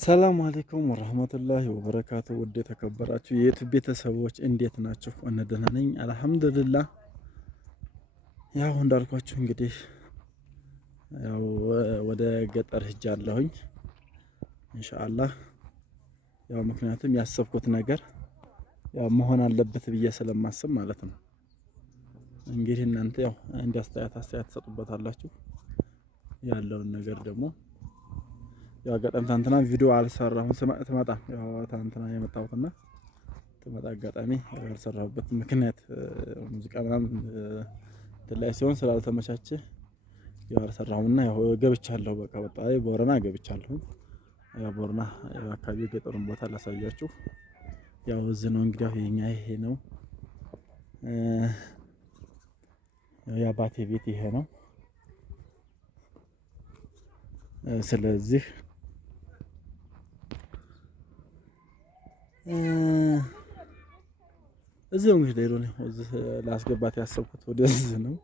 ሰላም አለይኩም ወራህመቱላሂ ወበረካቱ። ውድ የተከበራችሁ የዩቲዩብ ቤተሰቦች እንዴት ናችሁ? እኔ ደህና ነኝ አልሐምዱሊላህ። ያው እንዳልኳችሁ እንግዲህ ያው ወደ ገጠር ሄጃለሁኝ ኢንሻአላህ። ያው ምክንያቱም ያሰብኩት ነገር ያው መሆን አለበት ብዬ ስለማስብ ማለት ነው። እንግዲህ እናንተ ያው እንደ አስተያየት ተሰጡበታላችሁ ያለውን ነገር ደግሞ ያው አጋጣሚ ታንትና ቪዲዮ አልሰራሁም። ትመጣ ያው ታንትና የመጣሁትና ትመጣ አጋጣሚ ያልሰራሁበት ምክንያት ሙዚቃ ምናምን ላይ ሲሆን ስላልተመቻቸ ያው አልሰራሁምና ያው ገብቻለሁ። በቃ ወጣይ ቦረና ገብቻለሁ። ያው ቦረና አካባቢ ገጠሩን ቦታ ላሳያችሁ። ያው እዚህ ነው እንግዲህ የኛ ይሄ ነው የአባቴ ቤት ይሄ ነው። ስለዚህ እዚህ እንግዲህ ሌሎ ነው እዚህ ላስገባት ያሰብኩት ወደዚህ ነው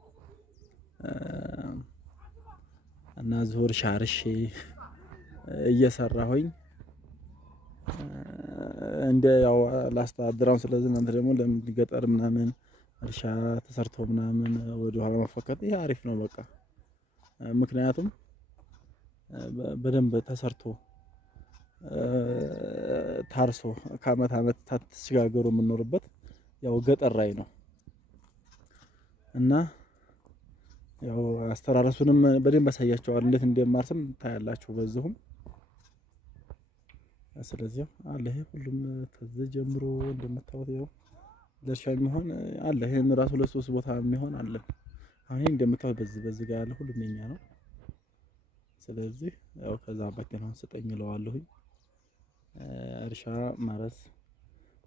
እና ዙር ሻርሼ እየሰራሁኝ እንደ ያው ላስተዳድራው። ስለዚህ እናንተ ደግሞ ለምን ገጠር ምናምን እርሻ ተሰርቶ ምናምን ወደ ኋላ መፈከት ይሄ አሪፍ ነው በቃ። ምክንያቱም በደንብ ተሰርቶ ታርሶ ከአመት አመት ተሽጋገሩ የምንኖርበት ያው ገጠር ላይ ነው እና ያው አስተራረሱንም በደንብ አሳያቸዋል እንዴት እንደማርስም ታያላችሁ በዚሁም። ስለዚህ አለ ይሄ ሁሉም ከዚህ ጀምሮ እንደምታዩት ያው ለእርሻ የሚሆን አለ። ይሄን ራሱ ለሶስት ቦታ የሚሆን አለ። አሁን ይሄ እንደምታዩት በዚህ ጋር ያለ ሁሉም የኛ ነው። ስለዚህ ያው ከዛ ባከናን ስጠኝ እለዋለሁኝ። እርሻ ማረስ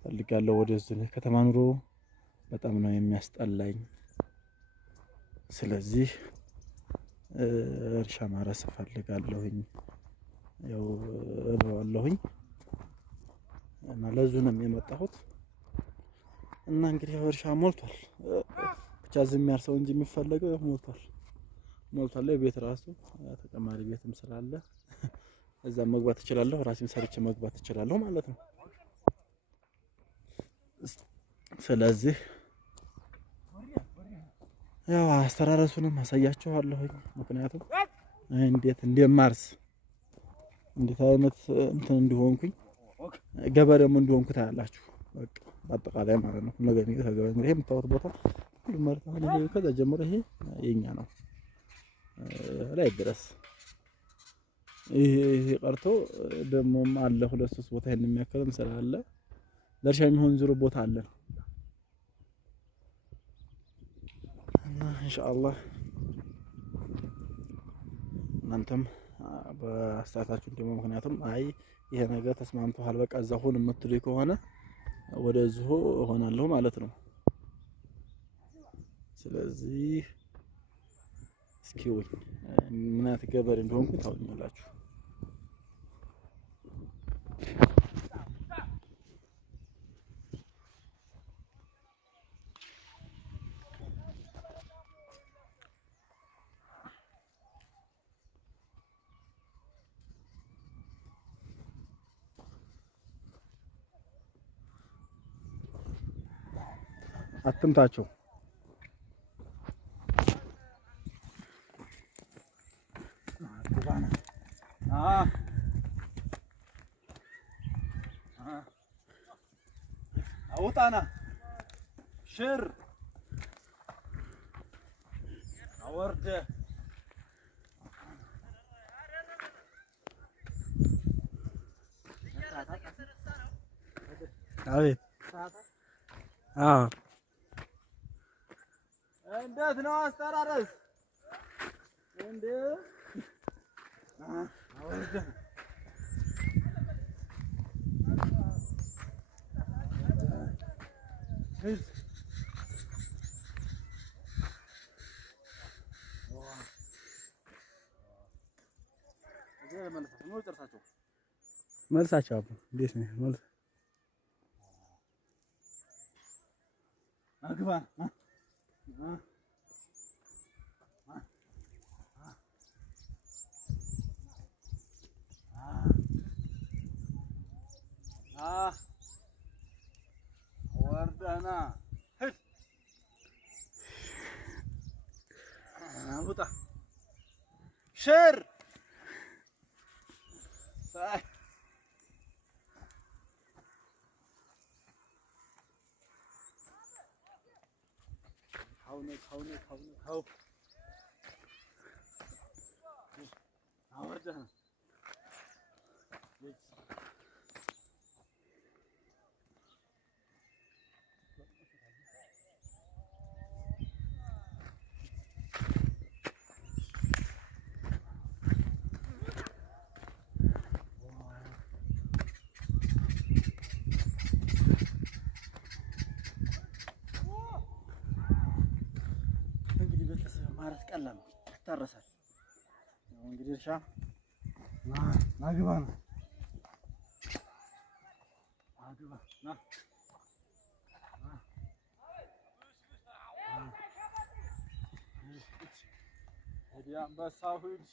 ፈልጋለሁ። ወደዚህ ከተማ ኑሮ በጣም ነው የሚያስጠላኝ። ስለዚህ እርሻ ማረስ ፈልጋለሁኝ ያው እለዋለሁኝ እና ለዚህ ነው የመጣሁት። እና እንግዲህ እርሻ ሞልቷል። ብቻ ዝም ያርሰው እንጂ የሚፈለገው ሞልቷል። ቤት ራሱ ተጨማሪ ቤትም ስላለ እዛ መግባት እችላለሁ። ራሴም ሰርቼ መግባት እችላለሁ ማለት ነው። ስለዚህ ያው አስተራረሱንም አሳያችኋለሁ። ምክንያቱም እንዴት እንደማርስ እንዴት አይነት እንትን እንዲሆንኩኝ ገበሬም እንዲሆንኩ ታያላችሁ። በቃ በአጠቃላይ ማለት ነው። ነገር ነው ተገበሬ እንግዲህ የምታወት ቦታ ሁሉ ማለት ነው። ከዛ ጀምሮ ይሄ የኛ ነው ላይ ድረስ ይሄ ቀርቶ ደሞም አለ ሁለት ሶስት ቦታ ይሄን የሚያከለም ስላለ ለእርሻ የሚሆን ዙር ቦታ አለ እና ኢንሻአላህ እናንተም በአስተያየታችሁ ደግሞ ምክንያቱም አይ ይሄ ነገር ተስማምቷል በቃ እዛው ሁን የምትሉኝ ከሆነ ወደዚሁ እሆናለሁ ማለት ነው። ስለዚህ እስኪ ወይ ምን አይነት ገበሬ እንደሆንኩ ታውቁኛላችሁ። አትምታቸው። አውጣና ሽር አወርደ አቤት አዎ እንዴት ነው አስተራረስ እንዴ? አወርደ መልሳቸው አባ እንዴት ነው መልስ አግባ ሽር هاو عودها እንግዲህ ቤተሰብ ማለት ቀላል ነው ይታረሳል ያው እንግዲህ እርሻ ናግባ ነው ናግባ ና ሄዲ አንበሳው ሂድ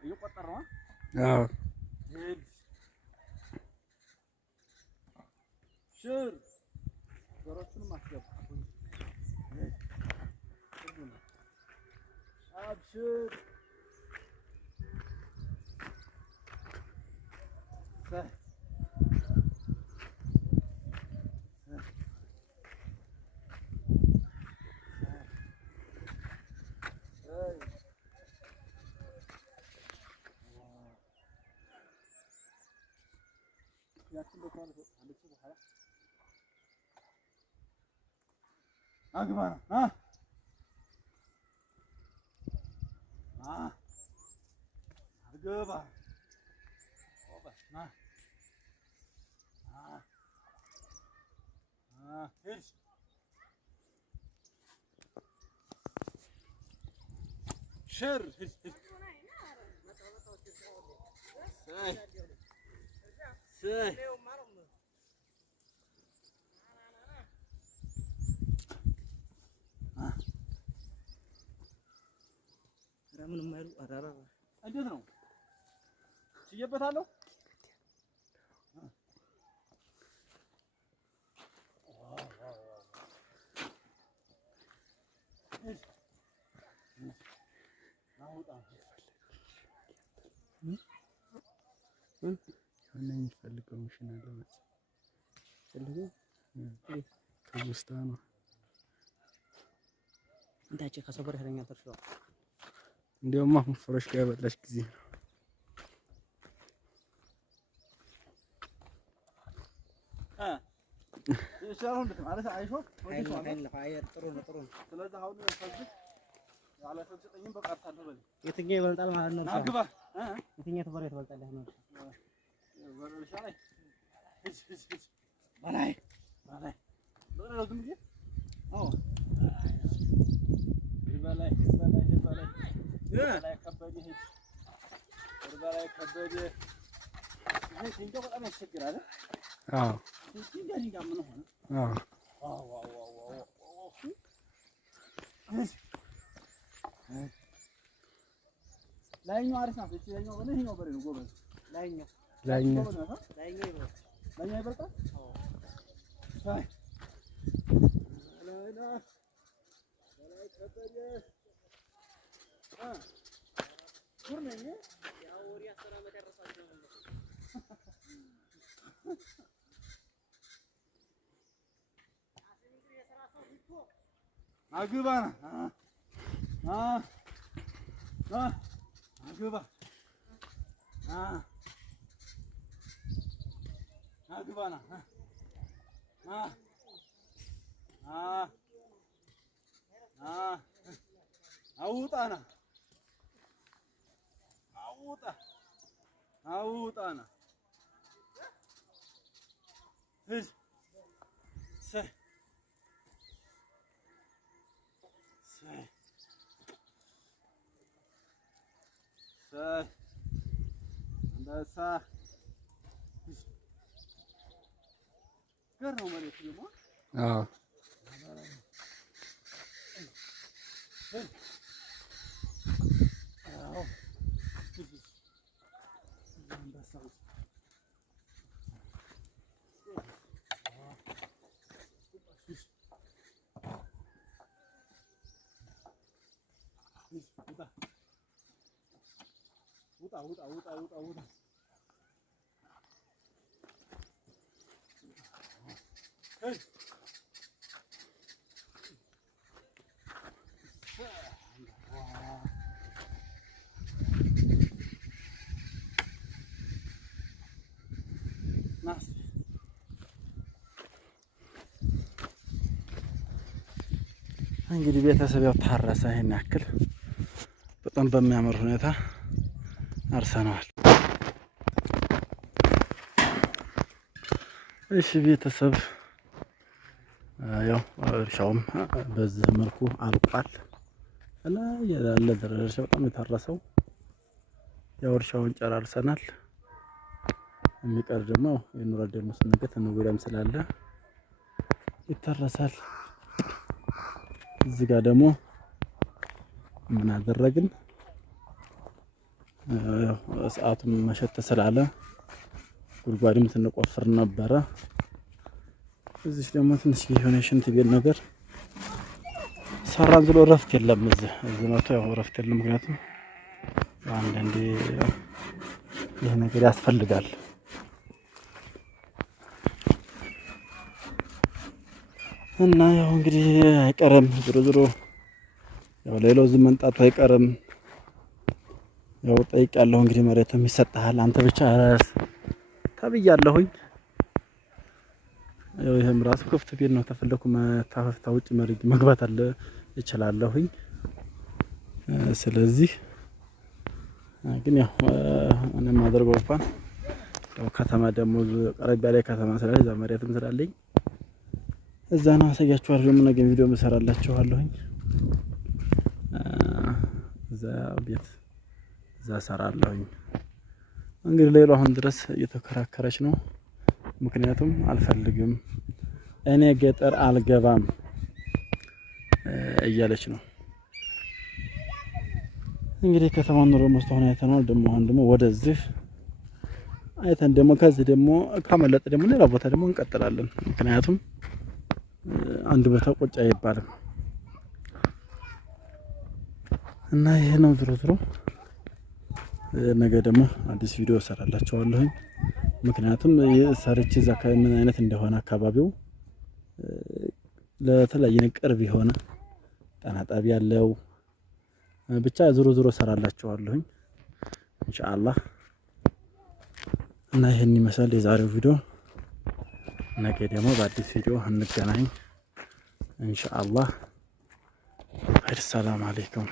እየቆጠረ ነው አዎ ሂድ ሽር ዶሮቹንም አስገባ አብሽር أكبر ها أكبر هيج شر هيج ساي ምን ማይሉ አራራ እንዴት ነው ሲየበታለሁ እኔ የምፈልገው መሽን አለ መሰለኝ ከውስጥ ነው እንዳቸ ከሰበር ያለኛ ተርሽው እንደውም አሁን ፍረሽ ጋር በላሽ ጊዜ ነው ይሻላል እንዴ ማለት አይሾክ አየር ጥሩ ነው ስለዚህ አሁን ፈዝክ ያለ ፈዝጠኝም በቃርታለሁ በል የትኛው ይበልጣል ማለት ነው አግባ የትኛው ተበረ ይበልጣል ነው ወረሻ ላይ ባላይ ነው ዝም ብዬ አዎ ባላይ ከበደ ሄድ ባላይ ከበደ ይሄ እንደው በጣም ያስቸግራል አዎ እንዴ ምን ሆነ አዎ ላይኛው አሪፍ ናት እቺ ላይኛው በለ ይሄኛው በሬ ነው ጎበዝ ላይኛው ይበልጣል አዎ ሳይ ባላይ ከበደ ጉርነኝ ያው ወሪያ ሰራ መደረሳቸው ነው አግባና አግባ አግባና አውጣና አውጣና እስ አንበሳ ገር ነው ማለት ነው አዎ አዎ አንበሳ እንግዲህ ቤተሰብ ያው ታረሰ። ይሄን ያክል በጣም በሚያምር ሁኔታ አርሰናል። እሺ ቤተሰብ ያው እርሻውም በዚህ መልኩ አልቋል እና ያለ ደረጃ በጣም የታረሰው ያው እርሻውን ጨራርሰናል። የሚቀር ደግሞ የኑሮ ደሞዝ ነገ ተነገወዲያም ስላለ ይታረሳል። እዚህ ጋር ደግሞ ምን አደረግን? ሰዓቱን መሸት ስላለ ጉድጓድም ስንቆፍር ነበረ። እዚህ ደግሞ ትንሽ የሆነ ሽንት ቤት ነገር ሰራን። ዝሎ ረፍት የለም። እዚህ መቶ ያው ረፍት የለም። ምክንያቱም አንዳንዴ ይሄ ነገር ያስፈልጋል። እና ያው እንግዲህ አይቀርም ዝሮ ያው ሌላው ዝም መንጣቱ አይቀርም። ያው ጠይቄያለሁ እንግዲህ መሬትም ይሰጥሃል አንተ ብቻ ራስ ተብያለሁኝ። ያው ይሄም ራሱ ክፍት ቤት ነው። ተፈለኩ መታፈፍታ ውጭ መርግ መግባት አለ እችላለሁኝ። ስለዚህ ግን ያው እኔ ማደርገው እንኳን ያው ከተማ ደግሞ ቀረብ ያለ ከተማ ስላለ እዛ መሬትም ስላለኝ እዛ ነው አሳያችኋለሁ። ምን ነገር ቪዲዮ መሰራላችኋለሁኝ። እዛ ቤት እዛ ሰራለሁኝ። እንግዲህ ሌላው አሁን ድረስ እየተከራከረች ነው። ምክንያቱም አልፈልግም እኔ ገጠር አልገባም እያለች ነው። እንግዲህ ከተማን ኑሮ መስታወን አይተናል። አሁን ደግሞ ወደዚህ አይተን ደግሞ ከዚህ ደግሞ ካመለጠ ደግሞ ሌላ ቦታ ደግሞ እንቀጥላለን። ምክንያቱም አንድ ቦታ ቁጭ አይባልም እና ይሄ ነው ዝሮ ነገ ደግሞ አዲስ ቪዲዮ እሰራላችኋለሁኝ። ምክንያቱም ሰርች እዛ አካባቢ ምን አይነት እንደሆነ አካባቢው ለተለያየ ቅርብ የሆነ ጤና ጣቢያ ያለው ብቻ ዝሮ እሰራላችኋለሁኝ ኢንሻአላህ። እና ይሄን ይመስላል የዛሬው ቪዲዮ። ነገ ደግሞ በአዲስ ቪዲዮ እንገናኝ ኢንሻአላህ። ሰላም አለይኩም።